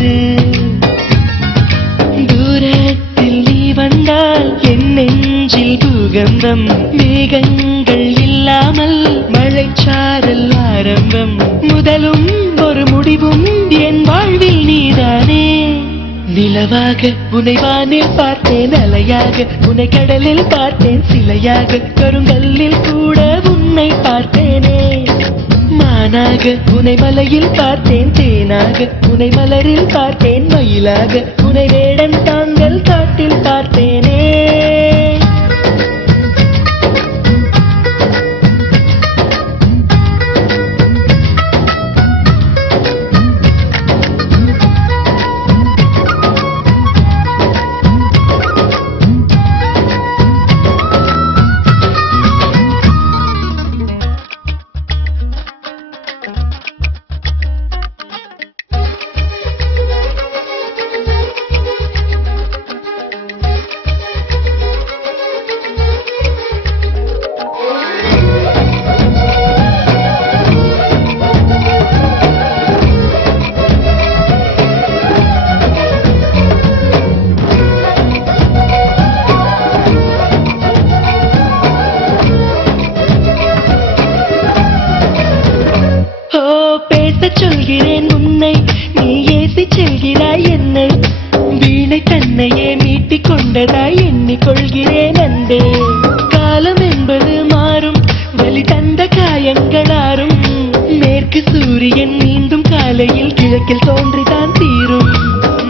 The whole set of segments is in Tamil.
வந்தது. தூரத்தில் நீ வந்தால் என் நெஞ்சில் பூகம்பம். மேகங்கள் இல்லாமல் மழைச்சாரல் ஆரம்பம். முதலும் ஒரு முடிவும் என் வாழ்வில் நீதானே. நிலவாக உன்னை வானில் பார்த்தேன், அலையாக உன்னை கடலில் பார்த்தேன், சிலையாக கருங்கல்லில் கூட உன்னை பார்த்தேனே. மானாக உன்னை மலையில் பார்த்தேன், தேனாக உன்னை மலரில் பார்த்தேன், மயிலாக உன்னை வேடன் தாங்கள் காட்டில் பார்த்தேனே. சொல்கிறேன் உன்னை, நீ ஏசி செல்கிறாய் என்னை. வீணை தன்னையே மீட்டிக் கொண்டதாய் எண்ணிக்கொள்கிறேன் அன்பே. காலம் என்பது மாறும், வலி தந்த காயங்களாரும். மேற்கு சூரியன் மீண்டும் காலையில் கிழக்கில் தோன்றிதான் தீரும்.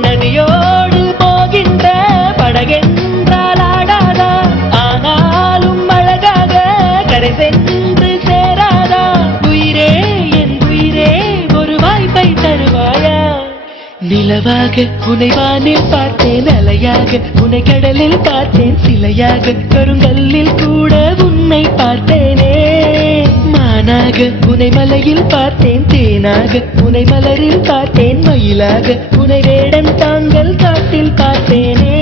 நதியோடு போகின்ற படகென்றால் ஆடாதா, ஆனாலும் அழகாக கரை சென்று சேராதா. உயிரே என் உயிரே ஒரு வாய்ப்பை தருவாயா. நிலவாக உன்னை வானில் பார்த்தேன், அலையாக உன்னை கடலில் பார்த்தேன், சிலையாக கருங்கல்லில் கூட உன்னை பார்த்தேனே. மானாக உன்னை மலையில் பார்த்தேன், தேனாக உன்னை மலரில் பார்த்தேன், மயிலாக உன்னை வேடன் தாங்கள் காட்டில் பார்த்தேனே.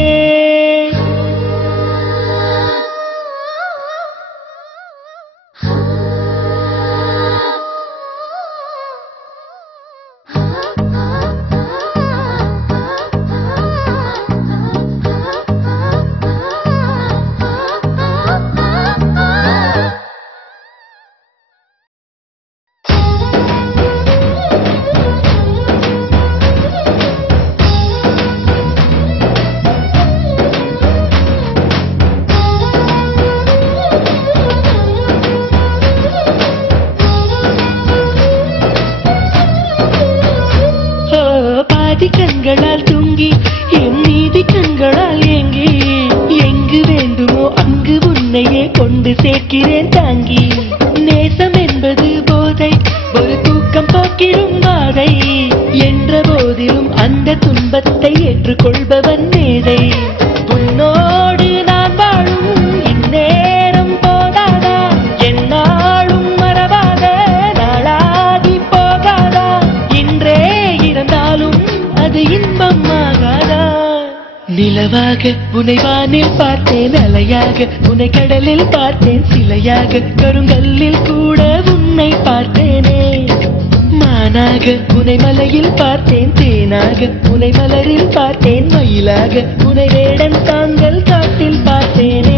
கண்களால் தூங்கி என் நீதி கண்களால் ஏங்கி, எங்கு வேண்டுமோ அங்கு உன்னையே கொண்டு சேர்க்கிறேன் தாங்கி. நேசம் என்பது போதை, ஒரு தூக்கம் போக்கிடும் பாதை. என்ற போதிலும் அந்த துன்பத்தை ஏற்றுக்கொள்பவன் மேதை. உன்னோடு நான் வாழும் இந்நேரம் போதாதா, என்னாலும் மறவாத நாளாகி போகாதா. இன்றே இருந்தாலும் அது இன்பமாகாதா. நிலவாக உன்னை வானில் பார்த்தேன், அலையாக உன்னை கடலில் பார்த்தேன், சிலையாக கருங்கல்லில் கூட உன்னை பார்த்தேனே. மானாக உன்னை மலையில் பார்த்தேன், தேனாக உன்னை மலரில் பார்த்தேன், மயிலாக உன்னை வேடன் தாங்கள் காட்டில் பார்த்தேனே.